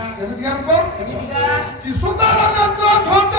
कि सुंदर नेत्र छोट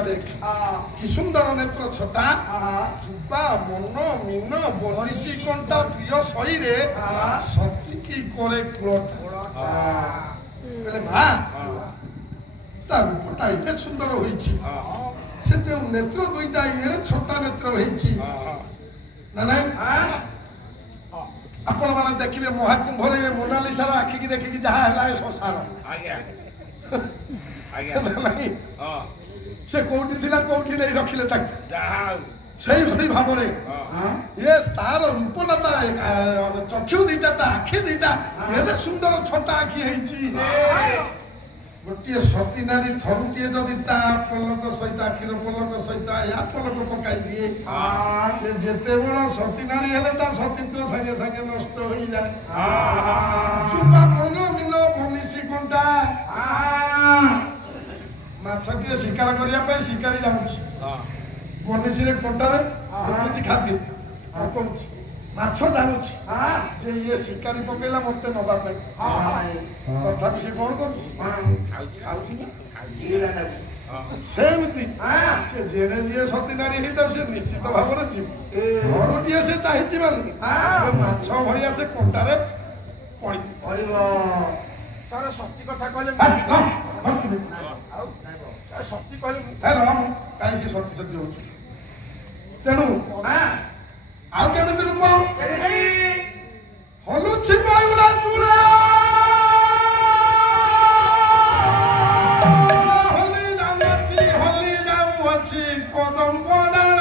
देख कि सुंदर नेत्र छोटा जुबा मन मीन बनिशी कंटा प्रिय सही रे सती की करे कुलटा बोले मां ता रूपटा इते सुंदर होईची से जो नेत्र दुईटा ये छोटा नेत्र होईची ना नहीं आपण माने देखिबे महाकुंभ रे मोनालिसा रो आखि की देखि की जहा हला संसार आज्ञा आज्ञा नहीं से कोठी थिला कोठी नहीं रखिले तक सही भली भाबरे ये तार रूपलता चक्षु दीटा ता आखि दीटा एले सुंदर छोटा आखि हेची गोटे सती नारी थरुटिए जदि ता पलक सहित आखिर पलक सहित या पलक पकाई दिए से जेते बड़ सती नारी हेले ता सतीत्व संगे संगे नष्ट होई जाए चुपा मन मिन बनिसी कंटा माछटी शिकार करने शिकारी जाऊँगी बनिशी रे कंटारे देखुची खाद्य माछ जानूँ ये शिकारी पकेला मत नवा तथा से कौन करमती जेड़े जी सती नारी होता से निश्चित भाव में जीव घरटीए से चाहिए मानी माछ भाया से कंटारे पड़ सती कथा कहले शक्ति कहले राम कहीं से सत्य सत्य हो तेणु आउ केमिति रूप हलुछि मयूरा चूड़ा हली जाऊ अछि कदम बडाण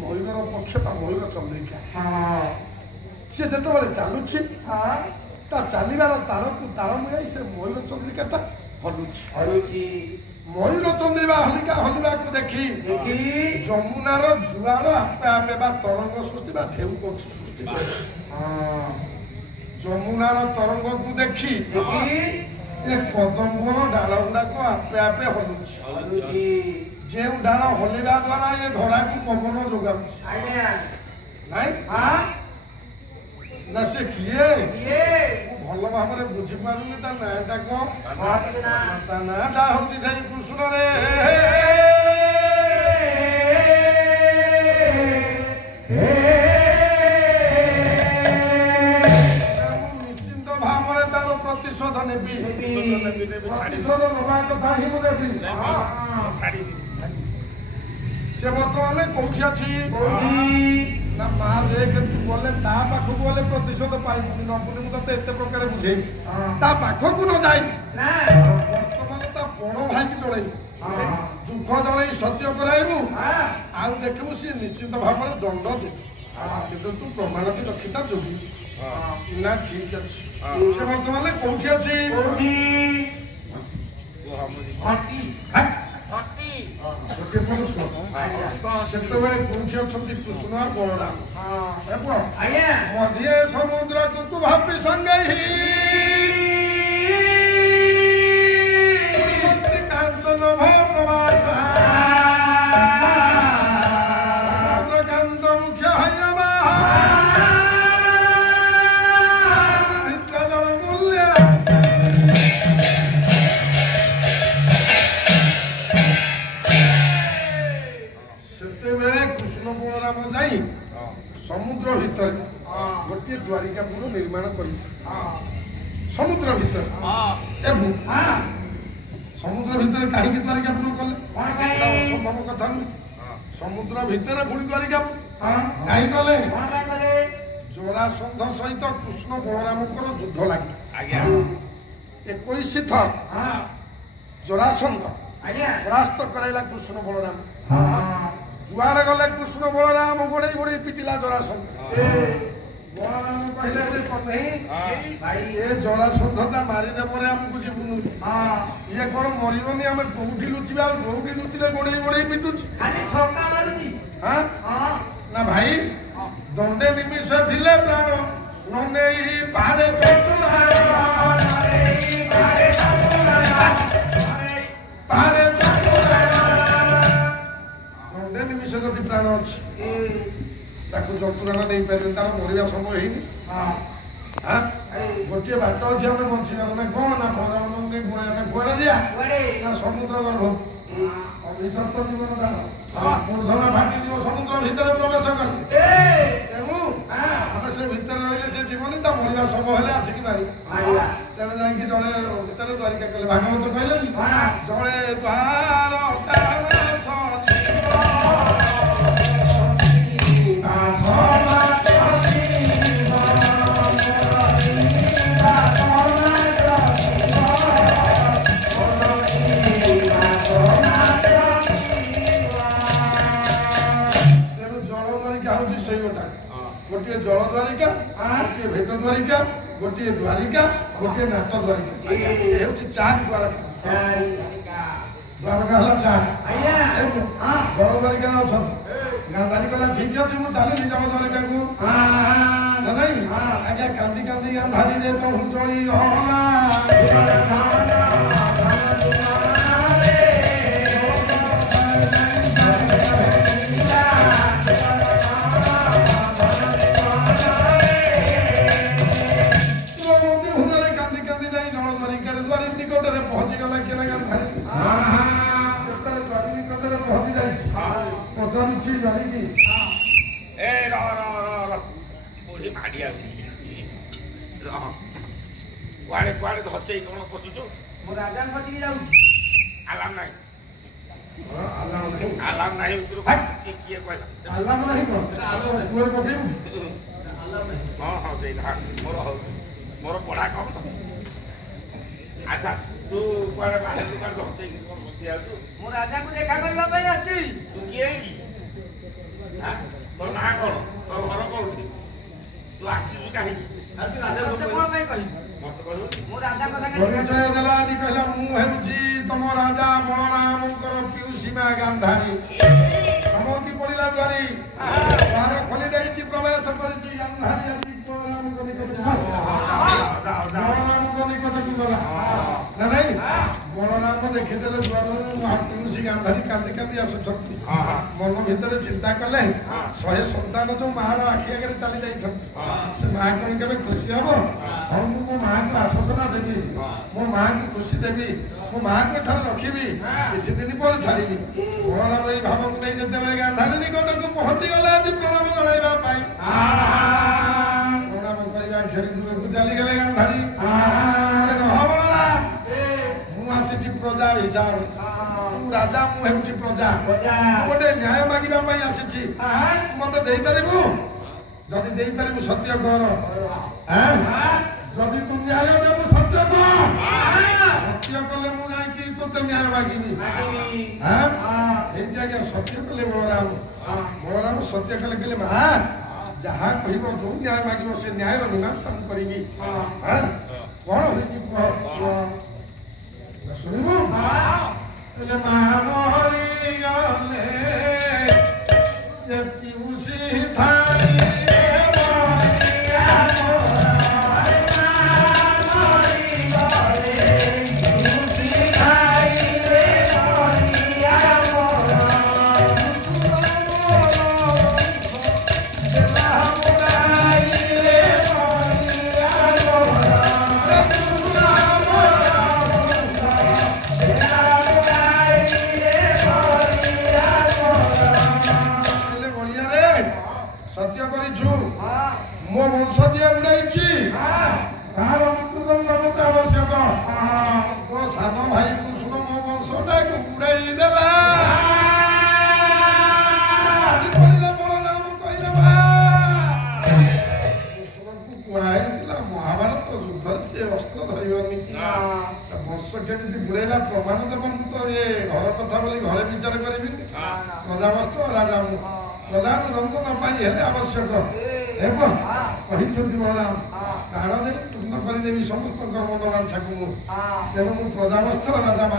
मयूर पक्षता मयूर चंद्रिका सी जो चलुची चलवार ताल को ताल मिलाई से मयूर चंद्रिका हलुची मयूर चंद्रिका हलिका हलिका को देखी जमुनार जुआर आपे आपे तरंग सृष्टि ढेउ सृष्टि जमुनार तरंग को देखी कदम्बर डाल गुड़ाक आपे आपे हलुची जे डाल हलिया द्वारा ये धरा को पवन जोगा ना से किए भल भाव में बुझी पारुनी ता नाटा कौन ता नाटा हूँ से कृष्ण रे निश्चिंत भाव में तार प्रतिशोध नेबी प्रतिशोध नवा कथा ही मुझे से बर्तमान कौटी अच्छी ना माँ देख तू बोले ता पाखक गले प्रतिशोध पाइबुनि नबुनि मुझे एत प्रकार बुझे ता पाखक न जाए बर्तमान ता बड़ भाई की जड़े दुख जड़े सत्य कराइबू आउ देखबू सी निश्चित भाव में दंड दे किंतु तू प्रमाण टी रखिता जोगी ना ठीक अच्छी से बर्तमान कौटी अच्छी सेतबेले कोठी अछंती कृष्ण आ बलराम देखो मध्य समुद्र तुकु भापी संगे ही कांचन भाव प्रवास समुद्रकांत मुख्य हयमा विद्या मूल्य कृष्ण बलराम जाई समुद्र भीतर गोटे द्वारिकापुर निर्माण कर समुद्र भीतर समुद्र भीतर कहीं द्वारिकापुर कले असंभव कथा नुह समुद्र भीतर पुणी द्वारिकापुर कहीं कले जरासंध सहित कृष्ण बलराम युद्ध लगे 21 थर जरासंध परास्त कराइला कृष्ण बलराम जुआर गले कृष्ण बलराम गोड़े गोड़े पिटिला जरासंध बलराम कहले रे कन्हई भाई ए जरासंधता मारी देबो रे हमकु जीवनु ये कोन मरिबोनी हम कोउठी लुचिबा कोउठी लुचिले गोड़े गोड़े पिटुची खाली छक्का मारुची हां ना भाई दंडे निमिष दिले प्राण नने ही पारे चतुरा पारे निमिष जदि प्राण अच्छी जतुराणा नहीं पारे तार मरिया समय गोटे बाट अच्छे आम बचा ना कौन ना प्रधानमंत्री कुआड़े दिया ना समुद्र गर्भ अभिशप्त जीवन तार मूर्धना फाटी जीव समुद्र भितर प्रवेश कर तेणु आम से भितर रही से जीवन ता मरिया समय हेले आसिक मारी तेणु जाकि जड़े भीतर द्वारिका कले भागवत कहले जड़े द्वार गोटे जल द्वारिका गोटे भेट द्वारिका गोटे द्वारिका गोटे नाट द्वारिका ये हूँ चार द्वारका द्वारका है चार जल द्वारिका अच्छा गांधारी कहला ठीक अच्छे मुझे चलिए जल द्वारिका को नहीं आज्ञा कांदी कांदी गांधारी जे तो हूँ चली पहुंची गला के गांधारी द्वारी निकटरे पहुंची जाए पचारुची जानी की ए र बुढ़ी माड़िया कुआड़े कुआड़े धसे कौन पशुचु मो राजा पटी जाऊ आलाम नहीं आलाम नहीं उतर किए कहला आलाम नहीं कोन मोर पकेउ हां हां सही था मोर पढ़ा कम तो अच्छा तू कुआड़े बाहर दुकान धसे कौन बची आ तू मो राजा को देखा करबा पई आछि तू किए हां तो ना कौन तो घर कोठी तू आसीबी काहे आज राजा को कोन पई कहि मत कहू मो राजा को परिचय देला आदि कहला मु हेउची तम राजा बलरामकर पिउसीमा गांधारी समोति पड़िला द्वारी द्वार खोली देछि प्रवेश करिछि गांधारी आदि बलरामकर निकट बलरामकर निकट गला ना नहीं बलराम देखिदेले द्वार पिउसी गांधारी कांदी कांदी आसुछंती मन भितर चिंता कले 100 संतान जो मार आखि आगे चली जाई से मां कोन केबे खुशी हबो हम मो मां को आश्वासन देबी मो मां को खुशी देबी मो मां को ठार रखिबी किछि दिन पर छाड़ीबी बलराम एई भाव को नै जते बेले गांधारी निकट को पहुंची गला आज प्रणाम जणाइबा पाई प्रणाम करिबा घेरी दूर को चली गेले गांधारी अरे रह बलराम मु आसी प्रजा हिसाब राजा मु हेउची प्रजा गोटे न्याय मागिबा पई आसीची मते देई परिबु जदि देई परिबु सत्य कर जदि तू न्याय देबु सत्य कर सत्य कले मु जाई कि तोते न्याय मागिबी ए जागे सत्य कले बलराम सत्य कले मा जहाँ कहब जो न्याय मागिब से न्याय मीमांसा मु करी कौन हो शुणु महामरी गले पीयूषी थाई मो वंशजीय उड़ाई तार मृत्युदंड मत आवश्यक तो सान भाई कृष्ण मो वंशटा उड़ाई देला बलराम कहले कृष्ण को कुआईला महाभारत युद्ध से अस्त्र धरबनी वर्ष केमी बुड़ेला प्रमाण देव मु तो ये घर कथा बोली घरे विचार करी प्रजावस्त्र राजा प्रजानुरंजन पाई हेले आवश्यक एवं कहिछन्ति बलराम प्राण दे पूर्ण करदेवी समस्त मनोवांछा को तेणु मु प्रजावत्सल राजा मा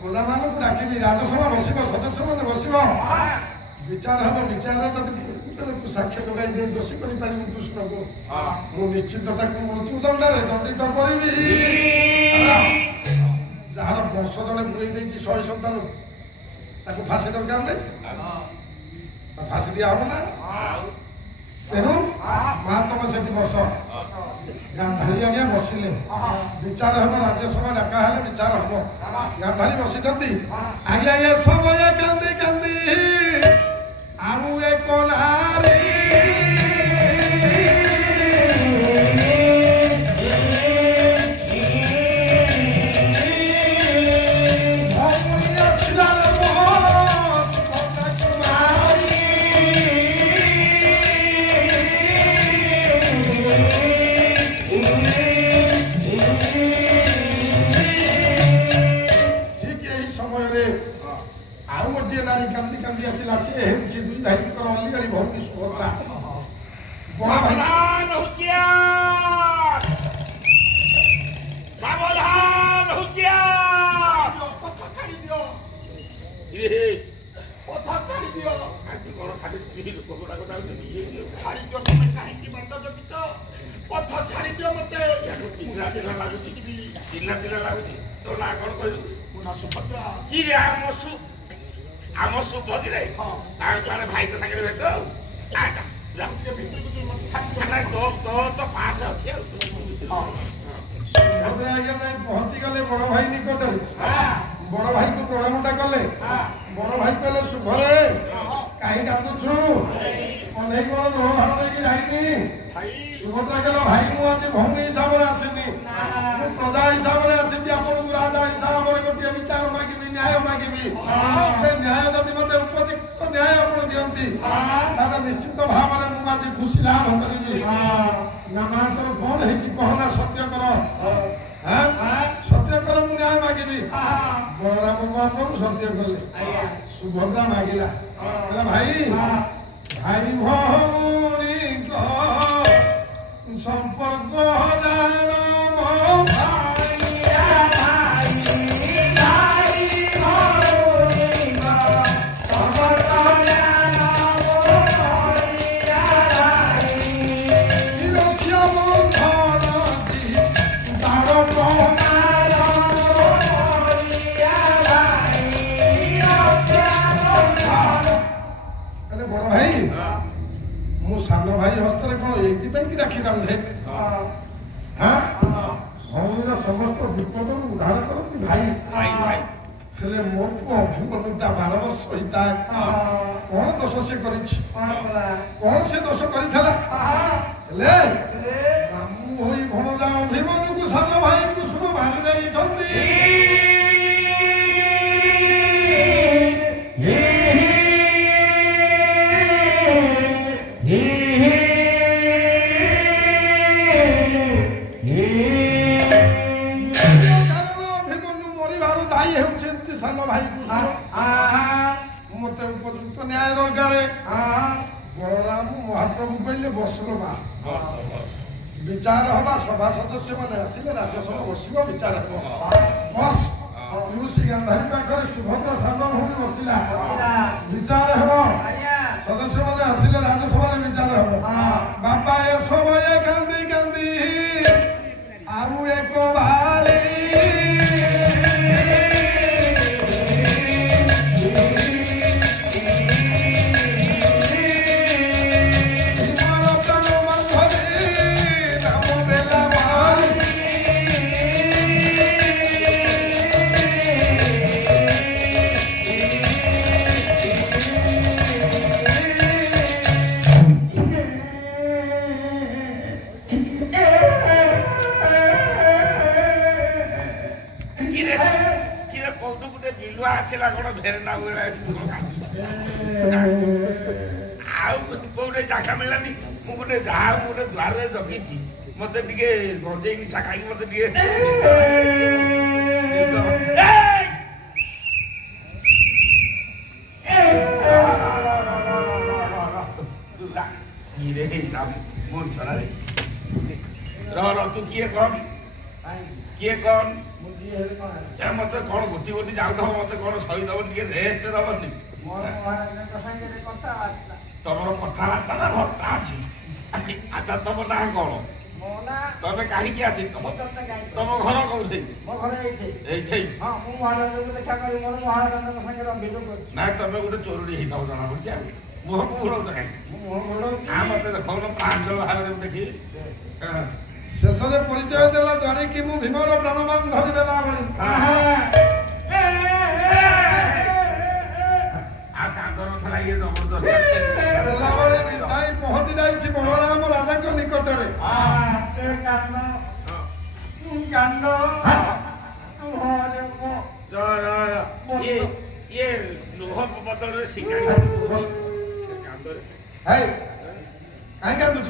प्रजा मान को डाकिबी राजसभा बसिब सदस्य मैंने बसिब विचार हम विचार तू साक्ष्य लगाई दे दोषी कर कृष्ण को मु निश्चित मृत्युदंड दंडित करी जार वंश जड़े बुड़े शहे सन्तान ताको फांसी दरकार नहीं फांसी दिया हम ना तेणु माँ तुम से बस गांधारी आज्ञा बसिले विचार हम राज्यसभा डाका हेले विचार हम गांधारी बसी आज्ञा ये समय कांदी कांदी आउ एक नारी कांदी कांदी आसिला से हेउची दुई भाई कर अली अली भौनी सुभद्रा बड़ा भाई होशियार सावधान होशियार पथ छाड़ी दियो ये पथ छाड़ी दियो आज कोन खाली स्त्री लोक गोडा गोडा छाड़ी दियो तुम काहे की बंद जगिच पथ छाड़ी दियो मते याको चिल्ला चिल्ला लागुची तो ना कोन कहू मुना सुभद्रा की रे आमसु आम सुभद्र रे तारे भाई को संगे भेट आजा जा के भीतर को मत छाड़ी तो पास अछि सुभद्रा आज्ञा जाई पहुंची गले बड़ भाई निकट बड़ भाई को प्रणामटा कले बड़ भाई कहले शुभरे काहे कांदुछु अनेक बड़ धोल हर लेके जाईनी सुभद्रा कहला भाई मु आज भौनी हिसाब रे आसीनी मु प्रजा हिसाब रे आसी आपन राजा हिसाब रे गोटे विचार मागिबी न्याय मागिबी से न्याय जदि मते उपयुक्त न्याय आपण दियंती तार निश्चित भाव रे मु आज खुशी लाभ करिबी ना मानकर कोन हेची कहना सत्य कर सत्य कर मु न्याय मागिबी बलराम महाप्रभु सत्य कले सुभद्रा मागिला कहला भाई भाई भौनी को संपर्क जानो मो भाईया भाई भाई भौनी को संपर्क जानो मो भाईया भाई निरख्या मो धरती तारो पहनारो मो भाईया भाई निरख्या मो धर अरे बड़ भाई मु सान भाई हस्तर कौन ये कि राखी बांधे भौमीर समस्त विपद उद्धार करती भाई हेले मो पुओ अभिमन्युटा 12 वर्ष होता कौन दोष से कौन से दोष करिथला हेले मामू होई भणजा अभिमन्यु को सान भाई कृष्ण मारि देई छथि न्याय दरकार बलराम महाप्रभु कहले बसलो बा विचार हवा सभा सदस्य मैंने आसिले राज्यसभा बसिब विचार हम बस तुलसी गांधारी पाखे सुभद्रा सार्वभौमी बसिला विचार हम सदस्य मैंने आसिले राज्यसभा विचार हम बापा ए समय कांदी कांदी आरु एक भाली आसला कौन भेरना आउटे जागा मिलानी मुझे जहाँ गोटे द्वार जगी मत गंजे निशा खाई मत तू किए कौन मत कौन गोटी गोटी जाऊ मत कौन सही दबन रेस्ट दबनी तुम कथबार्ता ना भर्ता अच्छी अच्छा तुम ना कौन तमें कहीं आसी तुम घर कौन ना तुम गोटे चोरी होता जना पड़ी मुह को बुलाऊ कहीं मत देख प्रांजल भाव देखी शेष परिचय देला द्वारे कि मु भीमर प्राणवान धरि देला बणी आ कांदर थला ये जबरदस्त देला बळे विदाई पहुंची जाईछि बलराम राजा को निकट रे ए कांदो तू होरे मो ये लोह बदल रे सिंगाई कांदर हे काई कांदु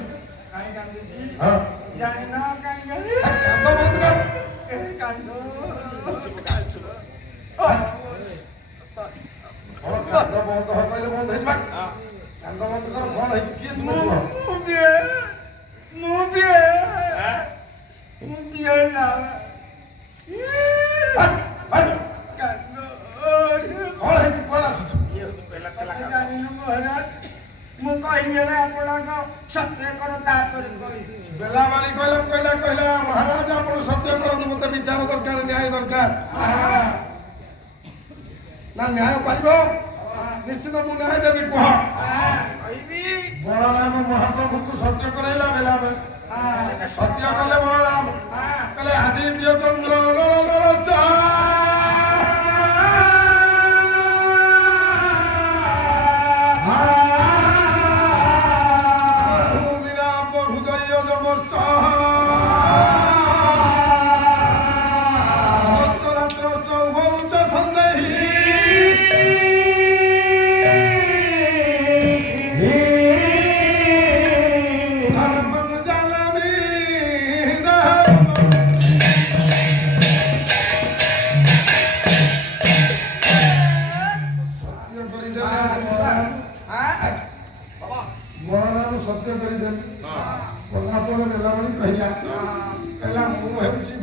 हां जाइना कांदो बंद कर ए कांदो और कांदो बंद हो पहले बंद हे बा कांदो बंद कर कोन हे किए तुम मुबिए ना कांदो और हे कोन आसी ये तो पहला चला जानी न महाराज मु कहि मेरे आपना को सत्य करो तापर कहि बेलावाली कहला महाराज आपण सत्य करो मते विचार दरकार न्याय दरकार ना न्याय पाइबो निश्चित मु न्याय देबी कह कहबी बलराम महाप्रभु को सत्य करैला बेला में सत्य कले बलराम कले आदित्य चंद्र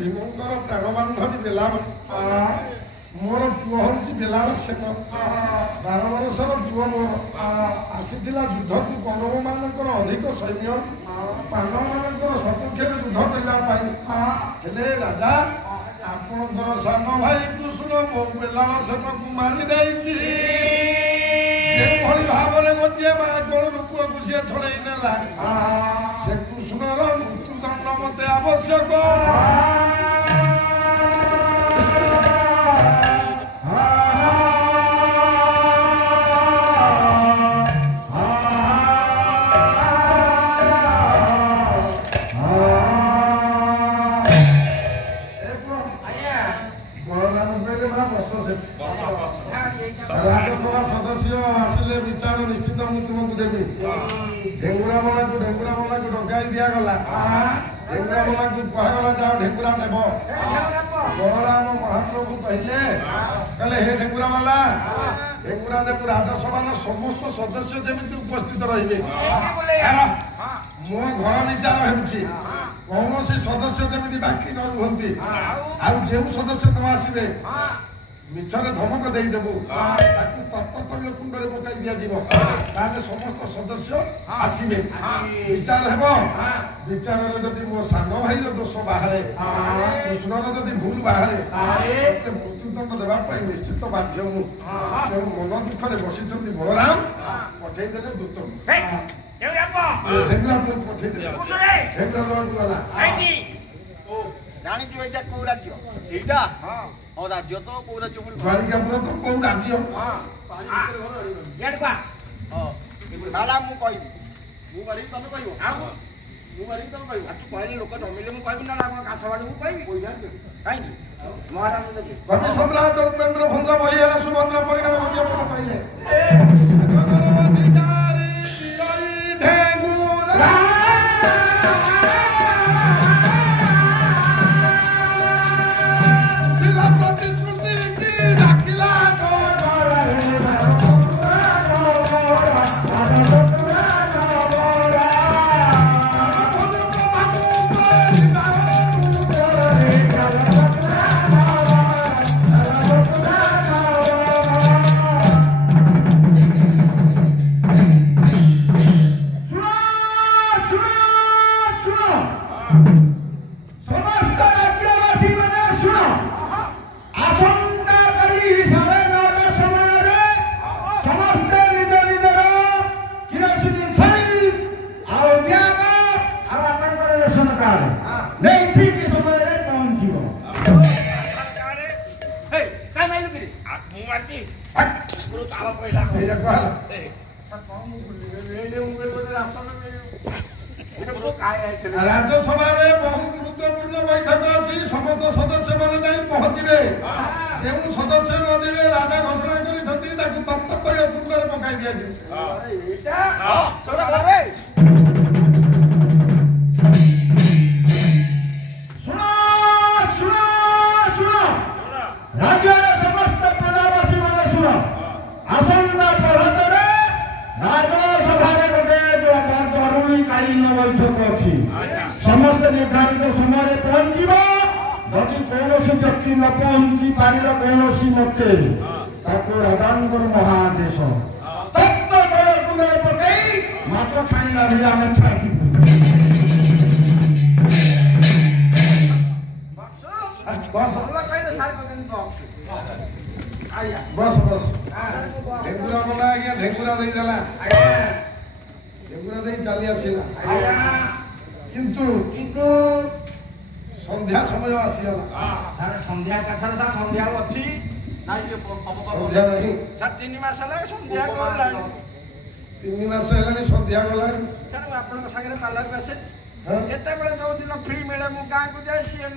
भीमंकर प्राणबांधवी बेलावती मोर पुह हूँ बेलाल सेन 12 वर्षर पुह मोर आसीला युद्ध को कौरव मानकर अधिक सैन्य पांडव मानकर सपक्ष युद्ध करने राजा आपणकर सान भाई कृष्ण मो बेलाल सेन को मारी भाव में गोटे मागण पुआ को सी छड़े नेला से कृष्णर मृत्युदंड मत आवश्यक राज्यसभा सदस्य आसिले विचार निश्चित मुझे तुमको देवी ढेंगुरा वाला को डकाई दिया गला ढेंगुरा वाला को कहगला जाओ ढेंगुरा देव बलराम महाप्रभु कहले हे ढेंगुरा वाला ଢେଙ୍ଗୁରା ଦେବୁ ରାଜସଭାର ସମସ୍ତ ସଦସ୍ୟ ଯେମିତି ଉପସ୍ଥିତ ରହିବେ। ମୋ ଘର ବିଚାର ହେଉଛି କୌଣସି ସଦସ୍ୟ ଯେମିତି ବାକି ନ ରୁହନ୍ତି। ଆଉ ଯେଉଁ ସଦସ୍ୟ ନ ଆସିବେ ମିଛରେ ଧମକ ଦେଇଦେବୁ ତାକୁ ତତ୍ତ୍ୱ କୁଣ୍ଡରେ ପକାଇ ଦିଆଯିବ। ତାହେଲେ ସମସ୍ତ ସଦସ୍ୟ ଆସିବେ, ବିଚାର ହେବ। ବିଚାରରେ ଯଦି ମୋ ସାନ ଭାଇର ଦୋଷ ବାହାରେ, କୃଷ୍ଣର ଯଦି ଭୁଲ ବାହାରେ, ମତେ ମୃତ୍ୟୁଦଣ୍ଡ ଦେବା ପାଇଁ ନିଶ୍ଚିତ ବାଧ୍ୟ ମୁଁ। ତେଣୁ ମନ ଦୁଃଖରେ ବସିଛନ୍ତି ବଳରାମ, ପଠେଇଦେଲେ ଦୂତକୁ। ପଠେଇଦେଲେ ଢେଙ୍ଗୁରା ଦେବାକୁ ଗଲା। ଜାଣିଛୁ ଏଇଟା କୋଉ ରାଜ୍ୟ? এইটা ও রাজ্য তো কোন রাজ্য পুরি ଦ୍ୱାରିକାପୁର ତ କୋଉ ରାଜ୍ୟ? ଦାদା ମୁଁ କହିବି। ମୁଁ ବାড়ি তবে কইব ମୁଁ ବାড়ি ତମେ কইব ତୁ କହିଲେ ଲୋକ ଜମିଲେ ମୁଁ କହିବି ନା କଣ କାଠ ବାଡ଼ି ମୁଁ କହିବି କାହିଁକି ମହାରାଜ ଦେବି କବି ସମ୍ରାଟ ଉପେନ୍ଦ୍ର ଭଞ୍ଜ ବହି ହେଲା ସୁଭଦ୍ର ପରିଣାମ ଘଟିବ ବୋଲି କହିଲେ। ରାଜ୍ୟସଭାରେ ବହୁ ଗୁରୁତ୍ୱପୂର୍ଣ୍ଣ ବୈଠକ ଅଛି। ସମସ୍ତ ସଦସ୍ୟ ମାନେ ଯାଇ ପହଞ୍ଚିବେ। ଯେଉଁ ସଦସ୍ୟ ନ ଯିବେ ରାଜା ଘୋଷଣା କରିଛନ୍ତି ତାକୁ ତପ୍ତ କରି କୁଣ୍ଡରେ ପକାଇ ଦିଆଯିବ। ରାଜ୍ୟର ସମସ୍ତ ପ୍ରଜାବାସୀ ମାନେ ଶୁଣ, ଆସନ୍ତା ପ୍ରଭାତରେ ରାଜସଭାରେ ଗୋଟେ ଜରୁରୀକାଳୀନ ବୈଠକ ଅଛି। ସମସ୍ତେ ନିର୍ଦ୍ଧାରିତ ସମୟରେ ପହଞ୍ଚିବ। ଯଦି କୌଣସି ବ୍ୟକ୍ତି ନ ପହଞ୍ଚି ପାରିଲ କୌଣସି ମତେ, ତାକୁ ରାଜାଙ୍କର ମହାଆଦେଶ ତପ୍ତ କୁଣ୍ଡରେ ପକାଇ ମାଛ ଛାଣିଲା ଭଳି ଆମେ ଛାଣିବୁ। ବସ ବସ ବସ ଢେଙ୍ଗୁରା ଗଲା ଆଜ୍ଞା, ଢେଙ୍ଗୁରା ଦେଇଦେଲା, ଢେଙ୍ଗୁରା ଦେଇ ଚାଲି ଆସିଲା। କିନ୍ତୁ ସନ୍ଧ୍ୟା ସମୟ ଆସିଗଲା। ସନ୍ଧ୍ୟା କଥାରେ ସନ୍ଧ୍ୟା ଅଛି ସନ୍ଧ୍ୟା ନାହିଁ, 3 ମାସ ହେଲା ସନ୍ଧ୍ୟା ଗଲାଣି। 3 ମାସ ହେଲାଣି ସନ୍ଧ୍ୟା ଗଲାଣି। ସାର୍ ମୁଁ ଆପଣଙ୍କ ସାଙ୍ଗରେ ପାର୍ଲରକୁ ଆସେ। ଯେତେବେଳେ ଯୋଉଦିନ ଫ୍ରି ମିଳେ ମୁଁ ଗାଁକୁ ଯାଏ। ସିଏ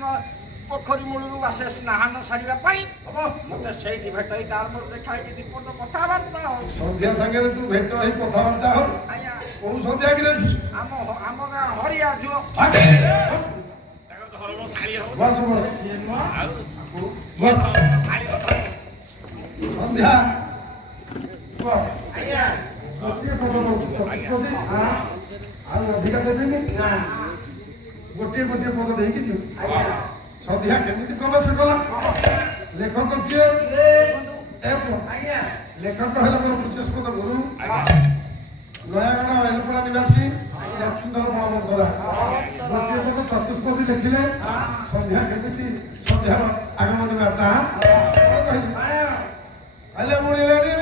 ପୋଖରୀ ମୂଳରୁ ଆସେ ସ୍ନାନ ସାରିବା ପାଇଁ। ମତେ ସେଇଠି ଭେଟ ହେଇ ତାର ମୋର ଦେଖା ହେଇକି ଦୀପଟ କଥାବାର୍ତ୍ତା ହଉ। ସନ୍ଧ୍ୟା ସାଙ୍ଗରେ ତୁ ଭେଟ ହେଇ କଥାବାର୍ତ୍ତା ହଉ। ଆଜ୍ଞା କୋଉ ସନ୍ଧ୍ୟା କି ଆମ ଗାଁ ହରିଆ ଝୁଅ। ବସ ବସ ବସ ସନ୍ଧ୍ୟା ଗୋଟିଏ ପଦ ଦଉଛି ଆଉ ଅଧିକା ଦେବିନି। ଗୋଟିଏ ଗୋଟିଏ ପଦ ଦେଇକି ଯିବୁ। ସନ୍ଧ୍ୟା କେମିତି ପ୍ରବେଶ କଲା? ଲେଖକ କିଏ? ଲେଖକ ହେଲା ମୋର ଉଚ୍ଚସ୍ପଦ ଗୁରୁ, ନୟାଗଡ଼ ଏଲପଡ଼ା ନିବାସୀ ଲକ୍ଷ୍ମୀଧର ମହାମନ୍ତରା। ଗୋଟିଏ ପଦ ଚତୁଷ୍ପଦୀ ଲେଖିଲେ ସନ୍ଧ୍ୟା କେମିତି ସନ୍ଧ୍ୟାର ଆଗମନୀ ବାର୍ତ୍ତା କହିଲି। ହେଲେ ବୁଣିଲେଣି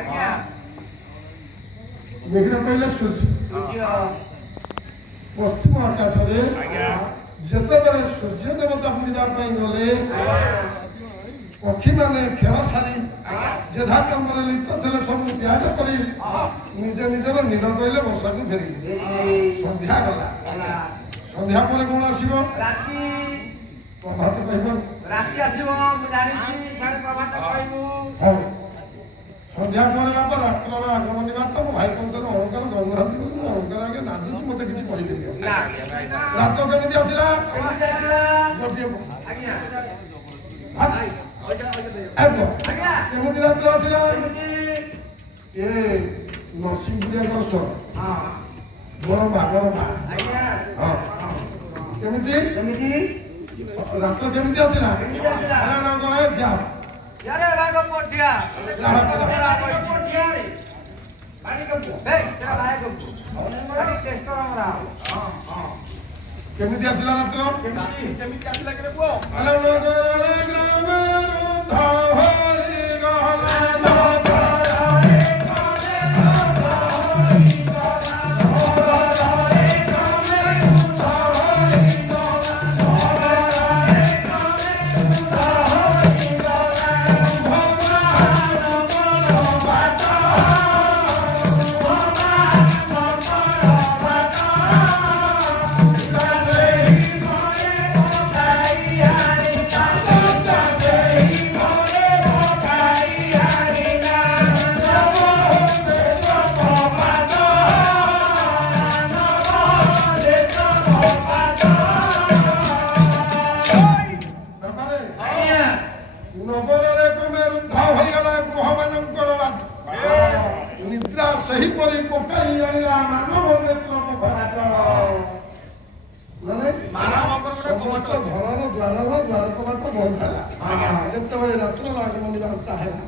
ଆଜ୍ଞା ଦେଖିଲେ କହିଲେ ସୂର୍ଯ୍ୟ ପଶ୍ଚିମ ଆକାଶରେ ଯେତେବେଳେ ସୂର୍ଯ୍ୟ ଦେବତା ବୁଲିବା ପାଇଁ ଗଲେ ପକ୍ଷୀମାନେ ଖେଳ ସାରି ଯେଝା କର୍ମରେ ଲିପ୍ତ ଥିଲେ ସବୁ ତ୍ୟାଗ କରି ନିଜ ନିଜର ନିର କହିଲେ ବର୍ଷାକୁ ଫେରିଲେ। ସନ୍ଧ୍ୟା ଗଲା, ସନ୍ଧ୍ୟା ପରେ କଣ ଆସିବ? ରାତି ପ୍ରଭାତ କହିବ। ରାତି ଆସିବ ମୁଁ ଜାଣିଛି ସାଡେ ପ୍ରଭାତ କହିବୁ। ହଉ ସନ୍ଧ୍ୟା ପରେ ବାପ ରାତ୍ରର ଆଗମନୀ ବାର୍ତ୍ତ ମୋ ଭାଇ କହୁଥିଲେ ଅଳଙ୍କାର ଦଉନାହାନ୍ତି ବୋଲି ମୁଁ ଅଳଙ୍କାର ଆଗେ ନାଚୁଛି ମତେ କିଛି କହିବେନି। ରାତ୍ର କେମିତି ଆସିଲା? ଗୋଟିଏ ଆଜ୍ଞା କେମିତି ରାତ୍ର ଆସିଲା? ଏ ନରସିଂହପୁରିଆଙ୍କର ସ୍ୱର ବଡ ବାଘର ମା। ହଁ କେମିତି ରାତ୍ର କେମିତି ଆସିଲା? यारे भाग पोटिया पानी को ए तेरा भाई को पानी टेस्ट करो हमरा केमिति आसिला रात्र? କେମିତି ଆସିଲା କି ରେ ପୁଅ? ଆଲୋ ନଗରରେ ଗ୍ରାମରୁ ଧହରି ଗଲା ନଗରରେ ସେହିପରି ପକାଇ ଆଣିଲା ମାନବ ନେତ୍ରକୁ ଭରାଟ। ସମସ୍ତ ଘରର ଦ୍ୱାରର ଦ୍ୱାର କବାଟ ବନ୍ଦ ହେଲା। ଯେତେବେଳେ ରାତ୍ର ଆଗମନୀ ବାର୍ତ୍ତା ହେଲା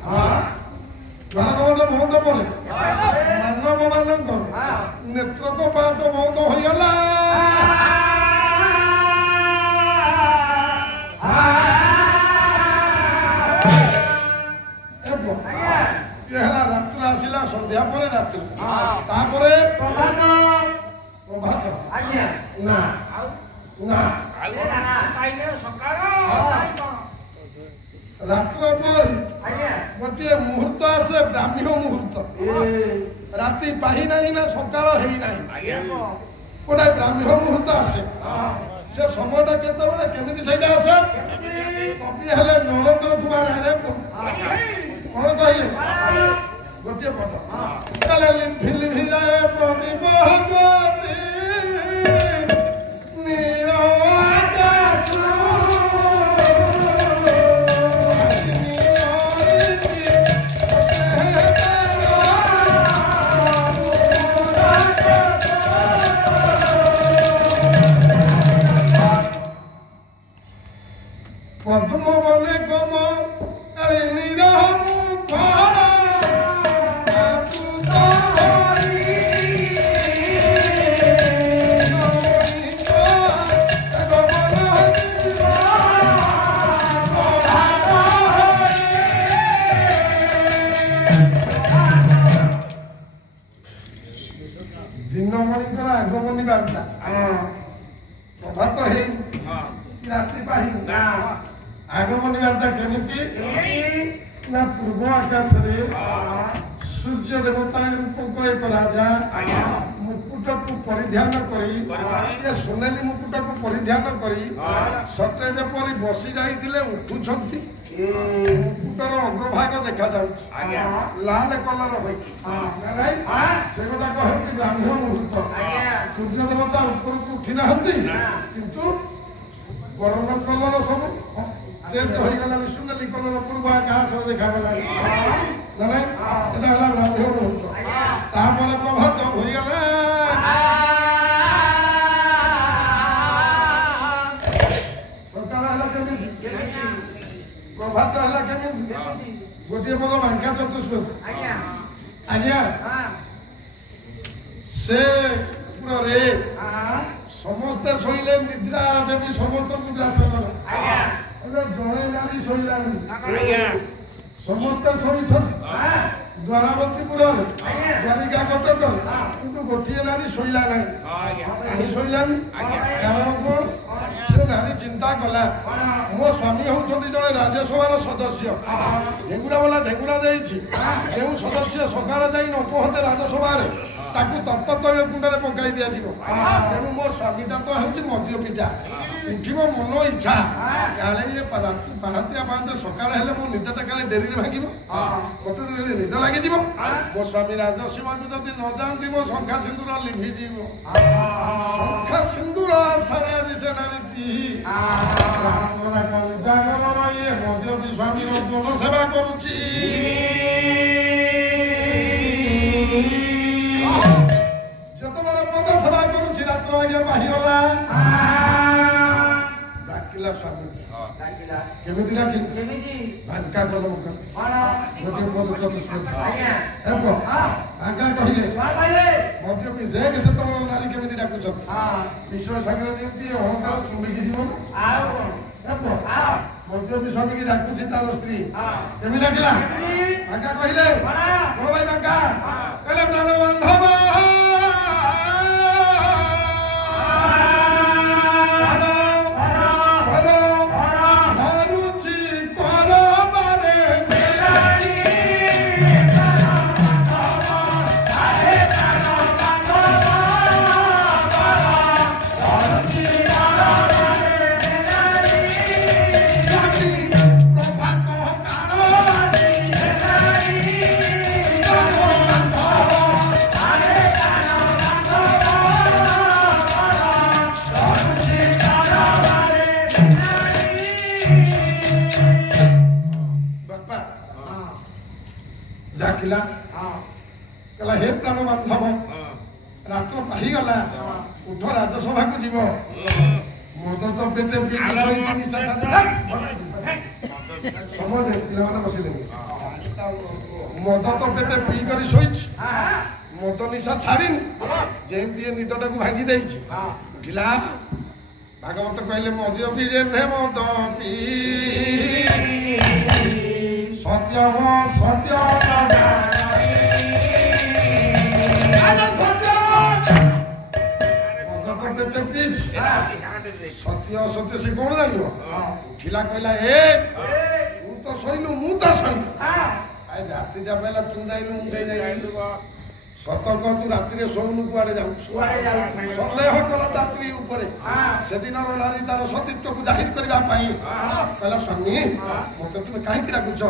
ଦ୍ୱାର କବାଟ ବନ୍ଦ ପରେ ମାନବ ମାନଙ୍କର ନେତ୍ର କବାଟ ବନ୍ଦ ହୋଇଗଲା। ହେଲା ରାତ୍ର ଆସିଲା, ସନ୍ଧ୍ୟା ପରେ ରାତ୍ରି, ତାପରେ ପ୍ରଭାତ ନା ନା ରାତ୍ର ପରେ ଗୋଟିଏ ମୁହୂର୍ତ୍ତ ଆସେ, ବ୍ରାହ୍ମୀ ମୁହୂର୍ତ୍ତ। ରାତି ପାହି ନାହିଁ ନା ସକାଳ ହେଇନାହିଁ, ଗୋଟେ ବ୍ରାହ୍ମୀ ମୁହୂର୍ତ୍ତ ଆସେ। ସେ ସମୟଟା କେତେବେଳେ କେମିତି ସେଇଟା ଆସେ? କବି ହେଲେ ନରେନ୍ଦ୍ର କୁମାର ଆରେ କଣ କହିଲେ? ଗୋଟିଏ ପଦ ଲିଭି ଲିଭି ଯାଏ ପ୍ରଦୀପ ଜ୍ୟୋତି ନୀଳ ଆକାଶ ପଦ୍ମ ବନେ କମ ନିର ମୁଖ ଦିନମଣିଙ୍କର ଆଗମନୀ ବାର୍ତ୍ତା ପ୍ରଭାତ ହେଇ ରାତ୍ରି ପାହି ଆଗମନୀ ବାର୍ତ୍ତା କେମିତି ନା ପୂର୍ବ ଆକାଶରେ ସୂର୍ଯ୍ୟ ଦେବତା ରୂପକ ଏକ ରାଜା ମୁକୁଟକୁ ପରିଧାନ କରି ସୁନେଲି ମୁକୁଟକୁ ପରିଧାନ କରି ସତେ ଯେପରି ବସି ଯାଇଥିଲେ ଉଠୁଛନ୍ତି। ମୁକୁଟର ଅଗ୍ରଭାଗ ଦେଖାଯାଉଛି ଲାଲ କଲର ହୋଇକି, ସେଗୁଡାକ ହେଉଛି ବ୍ରାହ୍ମଣ ମୁହୂର୍ତ୍ତ। ସୂର୍ଯ୍ୟ ଦେବତା ଉପରକୁ ଉଠି ନାହାନ୍ତି, କିନ୍ତୁ ଗରମ କଲର ସବୁ ଚେଞ୍ଜ ହୋଇଗଲାଣି, ସୁନେଲି କଲର ପୂର୍ବ ଆକାଶ ଦେଖାଗଲାଣି। ଏଟା ହେଲା ବ୍ରାହ୍ମଣ ମୁହୂର୍ତ୍ତ। ତାପରେ ପ୍ରଭାତ ହୋଇଗଲା। ସକାଳ ହେଲା କେମିତି? ପ୍ରଭାତ ହେଲା କେମିତି? ଗୋଟିଏ ପଦ ବାଙ୍କା ଚତୁଷ୍ପଦ। ଆଜ୍ଞା ସେ ପୁରରେ ସମସ୍ତେ ଶୋଇଲେ, ନିଦ୍ରା ଦେବୀ ସମସ୍ତଙ୍କୁ ଗ୍ରାସ କଲେ। ଜଣେ ନାରୀ ଶୋଇଲାନି, ସମସ୍ତେ ଶୋଇଛନ୍ତି। ଦ୍ୱାରାବତୀପୁରରେ ଦ୍ୱାରିକା କଟକରେ କିନ୍ତୁ ଗୋଟିଏ ନାରୀ ଶୋଇଲା ନାହିଁ। କାହିଁ ଶୋଇଲାନି? କାରଣ କଣ? ସେ ନାରୀ ଚିନ୍ତା କଲା ମୋ ସ୍ୱାମୀ ହଉଛନ୍ତି ଜଣେ ରାଜ୍ୟସଭାର ସଦସ୍ୟ। ଢେଙ୍ଗୁରା ବାଲା ଢେଙ୍ଗୁରା ଦେଇଛି ଯେଉଁ ସଦସ୍ୟ ସକାଳେ ଯାଇ ନ ପହଞ୍ଚେ ରାଜ୍ୟସଭାରେ ତାକୁ ତପ୍ତ ତୈଳ କୁଣ୍ଡରେ ପକାଇ ଦିଆଯିବ। ତେଣୁ ମୋ ସ୍ୱାମୀଟା ତ ହେଉଛି ମଦ୍ୟପିତା। ଉଠିବ ମନ ଇଚ୍ଛା କାଳେ ଇଏ ରାତି ବାହାତିଆ ପାହାନ୍ତେ ସକାଳ ହେଲେ ମୋ ନିଦଟା କାଳେ ଡେରିରେ ଭାଙ୍ଗିବ, ମତେ ନିଦ ଲାଗିଯିବ। ମୋ ସ୍ୱାମୀ ରାଜସଭାକୁ ଯଦି ନ ଯାଆନ୍ତି ମୋ ଶଙ୍ଖା ସିନ୍ଦୁର ଲିଭିଯିବ। ଶଙ୍ଖା ସିନ୍ଦୁର ଆଶାରେ ଆଜି ସେ ନାରୀଟି ଇଏ ମଦ୍ୟପି ସ୍ୱାମୀର ପଦ ସେବା କରୁଛି। ଯେତେବେଳେ ପଦ ସେବା କରୁଛି ରାତ୍ର ଆଜ୍ଞା ପାହିଗଲା। ଡାକିଲା ସ୍ୱାମୀ କେମିତି ଡାକିଲା? ଭାଙ୍କା କଲ ଭାଙ୍କା କହିଲେ ମଦ୍ୟପି ଯେ ସେତେବେଳେ ନାରୀ କେମିତି ଡାକୁଛନ୍ତି ବିଷୟ ସାଙ୍ଗରେ ଯେମିତି ଅହଙ୍କାର ଚୁମ୍ବିକି ଯିବ। ମଦ୍ୟପି ସ୍ୱାମୀକି ଡାକୁଛି ତାର ସ୍ତ୍ରୀ କେମିତି ଡାକିଲା? ଭାଙ୍କା କହିଲେ ବଡ଼ ଭାଇ ଭାଙ୍କା କହିଲେ ପ୍ରାଣ ବାନ୍ଧବ ଡାକିଲା କହିଲା ହେ ପ୍ରାଣ ବାନ୍ଧବ ରାତ୍ର ପାହିଗଲା ଉଠ ରାଜସଭାକୁ ଯିବ। ମଦ ତ ପେଟେ ପିଇକି ଶୋଇଛି ନିଶା ସମୟରେ ପିଲାମାନେ ବସିଲେନି। ମଦ ତ ପେଟେ ପିଇ କରି ଶୋଇଛି ମଦ ନିଶା ଛାଡ଼ିନି ଯେମିତି ଏ ନିଦଟାକୁ ଭାଙ୍ଗି ଦେଇଛି। ଉଠିଲା ଭାଗବତ କହିଲେ ମଦ୍ୟ ପି ଯେ ମଦ ପି ସତ୍ୟ ସତ୍ୟ ସତ୍ୟ ସତ୍ୟ ସେ କଣ ଜାଣିବ? ଉଠିଲା କହିଲା ଏ ତୁ ତ ଶୋଇଲୁ ମୁଁ ତ ଶୋଇଲୁ ରାତିଟା ପାଇଲା ତୁ ଯାଇଲୁ ମୁଁ ଯାଇଲୁ ସତର୍କ ତୁ ରାତିରେ ଶୋଉନୁ କୁଆଡେ ଯାଉଛୁ? ସନ୍ଦେହ କଲା ତା ସ୍ତ୍ରୀ ଉପରେ। ସେଦିନର ନାରୀ ତାର ସତୀତ୍ୱକୁ ଜାହିର କରିବା ପାଇଁ କହିଲା ସ୍ୱାମୀ ମତେ ତୁମେ କାହିଁକି ଡାକୁଛ?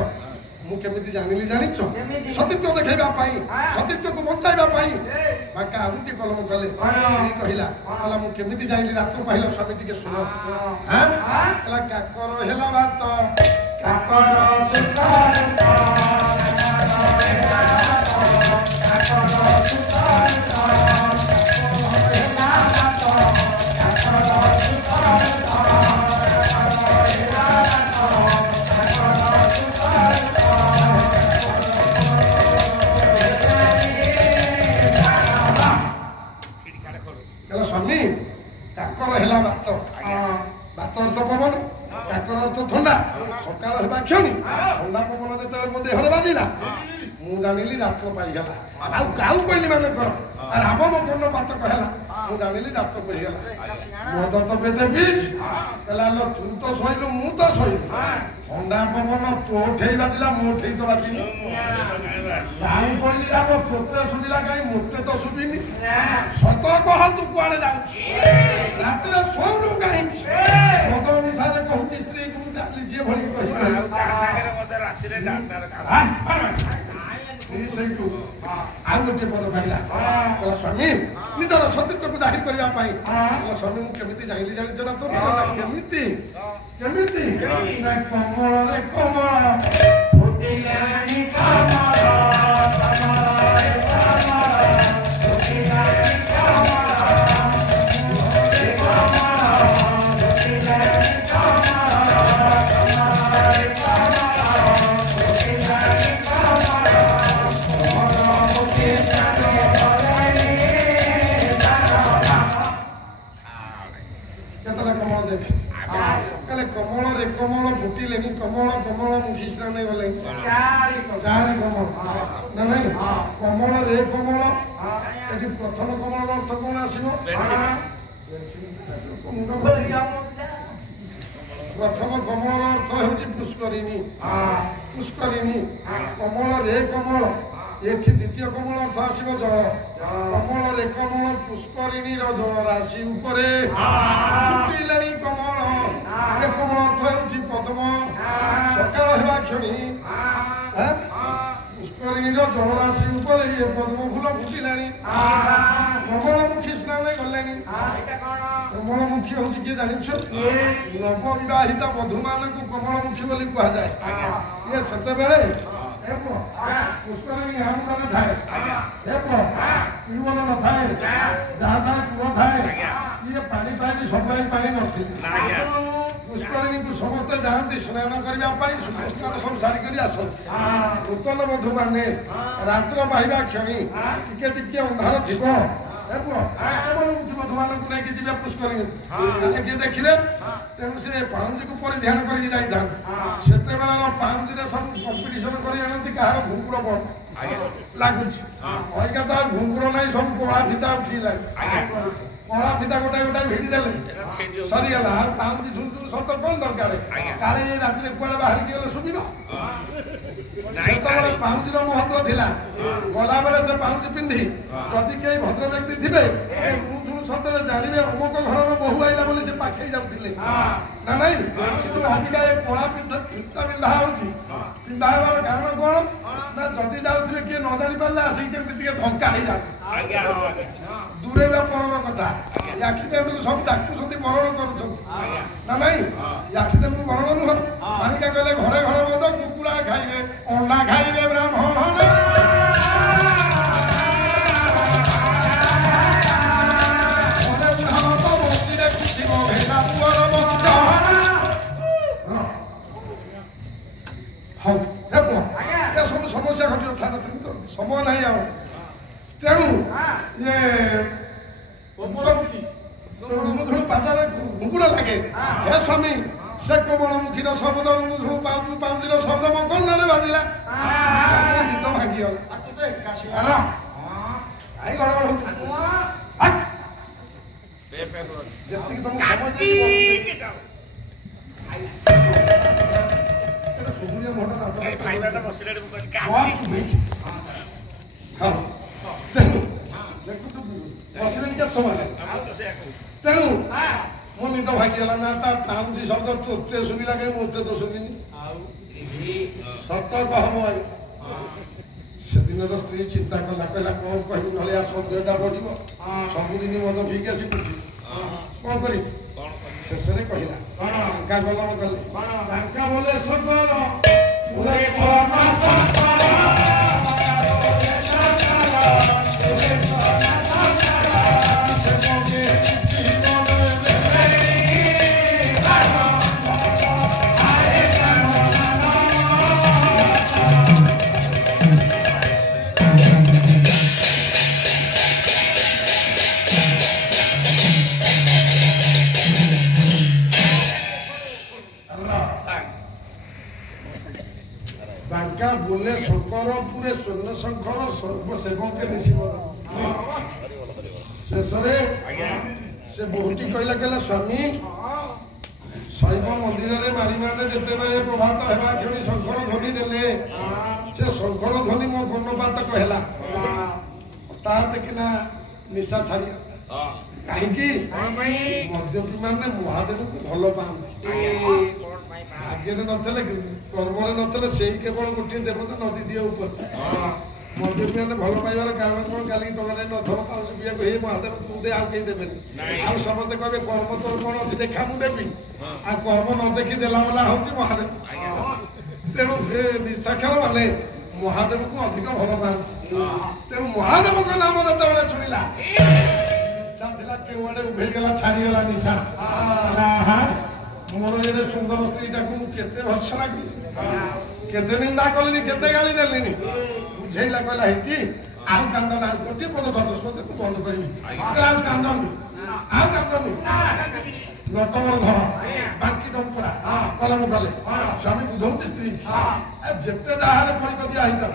ମୁଁ କେମିତି ଜାଣିଲି ଜାଣିଛ? ସତୀତ୍ୱ ଦେଖେଇବା ପାଇଁ ସତୀତ୍ୱକୁ ବଞ୍ଚାଇବା ପାଇଁ। ବାଙ୍କା ଆଉ ଟିକେ କଲମ କଲେ ସ୍ତ୍ରୀ କହିଲା କହିଲା ମୁଁ କେମିତି ଜାଣିଲି ରାତ୍ର ପାହିଲା? ସ୍ୱାମୀ ଟିକେ ଶୁଣ କହିଲା କାକର ହେଲା ଭାତ କାକର ସ୍ୱାମୀ କାକର ହେଲା ଭାତ ଭାତ ଅର୍ଥ ପବନ କାକର ଅର୍ଥ ଥଣ୍ଡା। ସକାଳ ହେବା କ୍ଷଣି ଥଣ୍ଡା ପବନ ଯେତେବେଳେ ମୋ ଦେହରେ ବାଜିଲା ମୁଁ ଜାଣିଲି ରାତ୍ର ପାଇଗଲା। ଆଉ କାଉ କହିଲି ମାନେ କର ରାବଣ କର୍ଣ୍ଣପାତ ହେଲା ମୁଁ ଜାଣିଲି ରାତ୍ର ପାଇଗଲା। ମଦ ତ ପେଟେ ପିଇଛି କହିଲା ତୁ ତ ଶୋଇଲୁ ମୁଁ ତ ଶୋଇଲି ଥଣ୍ଡା ପବନ ତୋ ଠେଇ ବାଜିଲା ମୋ ଠେଇ ତ ବାଜିନି। କାଉ କହିଲି ରାବ ତୋତେ ଶୁଭିଲା କାହିଁ ମୋତେ ତ ଶୁଭିନି। ସତ କହ ତୁ କୁଆଡେ ଯାଉଛୁ? ରାତିରେ ଶୋଉନୁ କାହିଁକି? ମଦ ନିଶାରେ କହୁଛି ସ୍ତ୍ରୀ କୁ ଚାଲି ଝିଅ ଭଳି କହି ସେଇଠୁ ଆଉ ଗୋଟିଏ ପଦ କହିଲା କହିଲା ସ୍ୱାମୀ ନିଜର ସତୀତ୍ୱକୁ ଜାହିର କରିବା ପାଇଁ କହିଲା ସ୍ୱାମୀ ମୁଁ କେମିତି ଜାଣିଲି ଜାଣିଛ ନା ତ କେମିତି କେମିତି କମଳରେ କମଳ ଫୁଟିଲାଣି କମଳରେ କମଳ ଫୁଟିଲେନି କମଳ କମଳ ମୁଖୀ ସ୍ନାନ ଗଲେ କମଳ ରେ କମଳ ଏଠି ପ୍ରଥମ କମଳର ଅର୍ଥ କଣ ଆସିବ? ପ୍ରଥମ କମଳର ଅର୍ଥ ହେଉଛି ପୁଷ୍କରିଣୀ। ପୁଷ୍କରିଣୀ କମଳ ରେ କମଳ ଏଠି ଦ୍ୱିତୀୟ କମଳ ଅର୍ଥ ଆସିବ ଜଳ। କମଳ ରେ କମଳ ପୁଷ୍କରିଣୀର ଜଳ ରାଶି ଉପରେ ଫୁଟିଲାଣି କମଳ। ଏ କମଳ ଅର୍ଥ ହେଉଛି ପଦ୍ମ। ସକାଳ ହେବା କ୍ଷଣି ପୁଷ୍କରିଣୀର ଜଳରାଶି ଉପରେ ଏ ପଦ୍ମ ଫୁଲ ଫୁଟିଲାଣି। କମଳମୁଖୀ ସ୍ନାନ ଗଲେଣି। କମଳମୁଖୀ ହଉଛି କିଏ ଜାଣିଛ? ନବବିବାହିତା ବଧୂମାନଙ୍କୁ କମଳମୁଖୀ ବୋଲି କୁହାଯାଏ। ଇଏ ସେତେବେଳେ ପୁଷ୍କରିଣୀ ହାମୁନରେ ଥାଏ, ଟ୍ୟୁବଲ ନଥାଏ, ଯାହା ତାହା କୂଅ ଥାଏ, ଇଏ ପାଣି ପାଇକି ସପ୍ଲାଇ ପାଣି ନଥିଲେ। ପୁଷ୍କରିଣୀକୁ ସମସ୍ତେ ଯାଆନ୍ତି ସ୍ନାନ କରିବା ପାଇଁ, ସ୍ନାନ ସବୁ ସାରିକରି ଆସନ୍ତି। ନୂତନ ବଧୂମାନେ ରାତ୍ର ପାଇବା କ୍ଷଣି ଟିକେ ଟିକେ ଅନ୍ଧାର ଥିବ ବଧୂମାନଙ୍କୁ ନେଇକି ଯିବେ ପୁଷ୍କରିଣୀ, କିଏ ଦେଖିବେ? ତେଣୁ ସେ ପାଉଁଜିକୁ ପରିଧାନ କରିକି ଯାଇଥାନ୍ତି। ସେତେବେଳର ପାଉଁଜିରେ ସବୁ କମ୍ପିଟିସନ କରି ଆଣନ୍ତି କାହାର ଘୁଙ୍ଗୁର ବଡ ଲାଗୁଛି। ଅଇକା ତ ଘୁଙ୍ଗୁର ନାହିଁ, ସବୁ କଳା ଫିତା ଉଠିଲାଣି। କଳା ଫିତା ଗୋଟାଏ ଗୋଟାଏ ଭିଡ଼ି ଦେଲେ ସରିଗଲା। ଆଉ ପାଉଁଜି ଶୁଣୁଛୁ ସତ କଣ ଦରକାର? କାଳେ ରାତିରେ କୁଆଡେ ବାହାରିକି ଗଲେ ଶୁଭିବ? ସେତେବେଳେ ପାଉଁଜିର ମହତ୍ଵ ଥିଲା। ଗଲାବେଳେ ସେ ପାଉଁଜି ପିନ୍ଧି ଯଦି କେହି ଭଦ୍ର ବ୍ୟକ୍ତି ଥିବେ ସତରେ ଜାଣିବେ ଅମୁକ ଘରର ବୋହୂ ଆଇଲା ବୋଲି ସେ ପାଖେଇ ଯାଉଥିଲେ ନା ନାଇଁ? କିନ୍ତୁ ଆଜିକା ଏ କଳା ଫିତା ପିନ୍ଧା ହଉଛି। ପିନ୍ଧା ହେବାର କାରଣ କଣ? ନା ଯଦି ଯାଉଥିବେ କିଏ ନ ଜାଣି ପାରିଲେ ଆସିକି କେମିତି ଟିକେ ଧକ୍କା ହେଇଯାନ୍ତି। ଦୂରେଇବା ପରର କଥା। ଆକ୍ସିଡେଣ୍ଟକୁ ସବୁ ଡାକୁଛନ୍ତି, ବରଣ କରୁଛନ୍ତି ନା ନାଇଁ? ଆକ୍ସିଡେଣ୍ଟକୁ ବରଣ ନୁହଁ। ମାଣିକା କହିଲେ ଘରେ ଘରେ ବୋଧ କୁକୁଡ଼ା ଖାଇବେ, ଅଣ୍ଡା ଖାଇବେ ବ୍ରାହ୍ମଣ। ସବୁ ସମସ୍ୟା ଘଟିବ ସମୟ ନାହିଁ ଆଉ। ତେଣୁ ପାଦରେ ଘୁଙ୍ଗୁର ଲାଗେ। ହେ ସ୍ୱାମୀ, ସେ କୋମଳମୁଖୀର ଶବ୍ଦ ପାଉଁଜିର ଶବ୍ଦ ମୋ କର୍ଣ୍ଣରେ ବାଜିଲା। ନିଦ ଭାଙ୍ଗିଗଲା। ଯେତିକି ତମକୁ ସମୟ ତେଣୁ ମୋ ନିଦ ଭାଙ୍ଗିଗଲା ନା। ତା ପାଉଁଜି ଶବ୍ଦ ତୋତେ ଶୁଭିଲା କାହିଁ, ମୋତେ ତ ଶୁଭିନି। ସତ କହ ଭାଇ। ସେଦିନର ସ୍ତ୍ରୀ ଚିନ୍ତା କଲା, କହିଲା କଣ କହିବି, ନହେଲେ ଆ ସନ୍ଦେହଟା ବଢିବ। ସବୁଦିନ ମଦ ପିଇକି ଆସି ପଡୁଛି, କଣ କରିବି? ଶେଷରେ କହିଲା ବାଙ୍କା ଗଲମ କଲେ। ବାଙ୍କା ବୋଲେ ସକଳ बोले शंकर पूरे स्वर्ण शंकर सर्वसेवके निशिवर शेषरे से बहुटी कहला कहला स्वामी शैव मंदिर रे मारी माने जेते बेले प्रभात हेबा क्षणी शंकर ध्वनि देले से शंकर ध्वनि मो कर्णपात कहला ता देखिना निशा छाड़ी कहीं मद्यपी माने महादेव को भल पाते भाग्य नथले कर्म नथले से केवल गोटे देवता नदी दिए ऊपर मद्यपी माने भल पाइबार कारण कौन काली टंगा नथल पाउस पिया हे महादेव तू दे आउ कहीं देबे आ समस्त कहबे कर्म तोर कौन अच्छी देखा मु देबी आ कर्म न देखी देला वाला होची महादेव तेणु निशाक्षर माने महादेव को अधिक भल पाते तेणु महादेव को नाम दत्ता शुणिला केवड़े उभे गला छाड़ी गला निशा मोर ये सुंदर स्त्री टाकू केते भर्सना कली केते निंदा कलिनी केते गाली देलिनी बुझेला कहला हेटी आउ कांदना गोटे पद चतुष्पद को बंद करबी आउ कांदनी नटवर धर बाकी डंपरा कलम कले स्वामी बुझौती स्त्री जेते जाहारे पड़ी कदिया हिता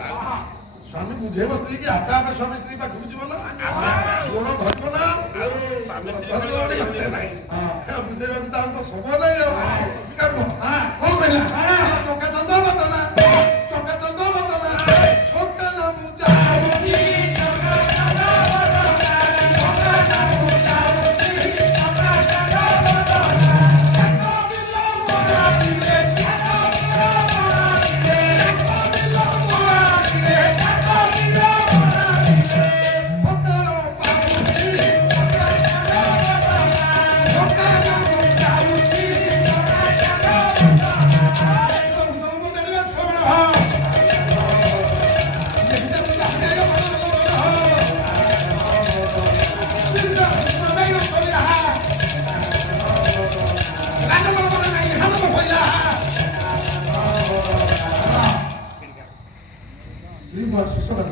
ସ୍ୱାମୀ ବୁଝେଇବ ସ୍ତ୍ରୀ କି ଆପେ ଆପେ ସ୍ୱାମୀ ସ୍ତ୍ରୀ ପାଖକୁ ଯିବ ନା ଗୋଡ଼ ଧରିବ ନା ବୁଝେଇବାକୁ ତାଙ୍କ ସମୟ ନାହିଁ ଆଉ କଣ କହିଲା ଚକା ଚନ୍ଦ ବଦନା ଚକା ଚନ୍ଦ ବଦନା ସକାଳ ମୁଁ ଯାଉଛି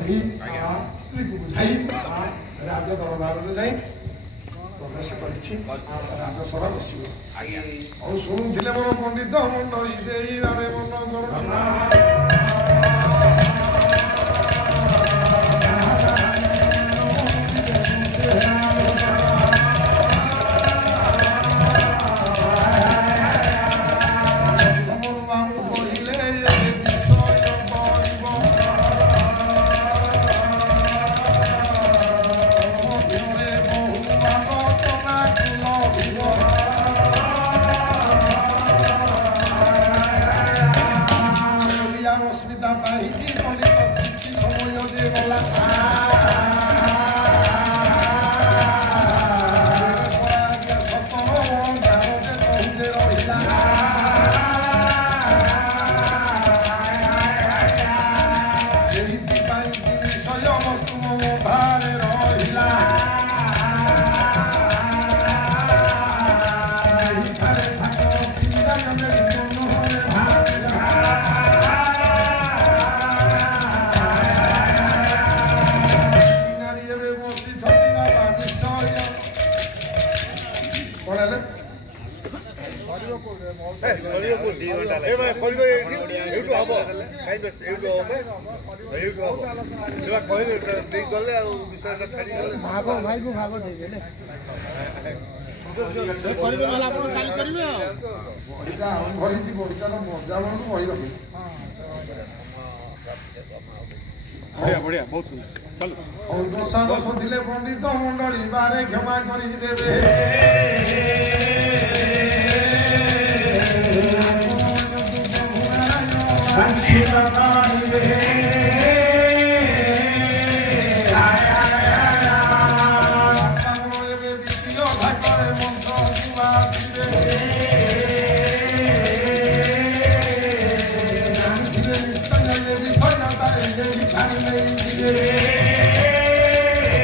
ସ୍ତ୍ରୀକୁ ବୁଝାଇ ରାଜ ଦରବାରରେ ଯାଇ ପ୍ରବେଶ କରିଛି ରାଜସଭା ବସିବ ଆଉ ଶୁଣୁଥିଲେ ମୋର ପଣ୍ଡିତ ମଣ୍ଡଳୀ ଦେଇ ଆରେ ମନ ଦୋଷ ଥିଲେ ପଣ୍ଡିତ ମଣ୍ଡଳୀ ବାରେ କ୍ଷମା କରିଦେବେ।